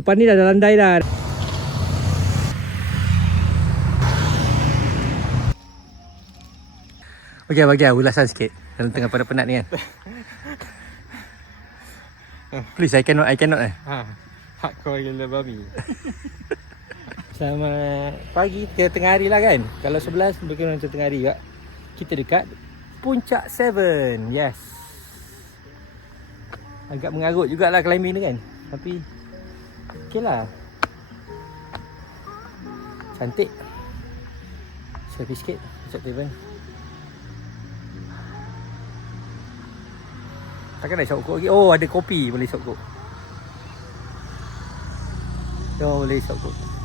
Depan ni dah ada landai dah. Okey, bagi ulasan sikit dalam tengah pada penat ni kan. Please, I cannot Hardcore gila babi. Selamat pagi ke tengah hari lah kan. Kalau 11 mungkin macam tengah hari juga. Kita dekat Puncak 7. Yes. Agak mengarut jugalah climbing ni kan. Tapi okey lah. Cantik. Selfie sikit Puncak 7. Takkan nak isap kokok lagi. Oh, ada kopi boleh isap kokok. Boleh isap kokok.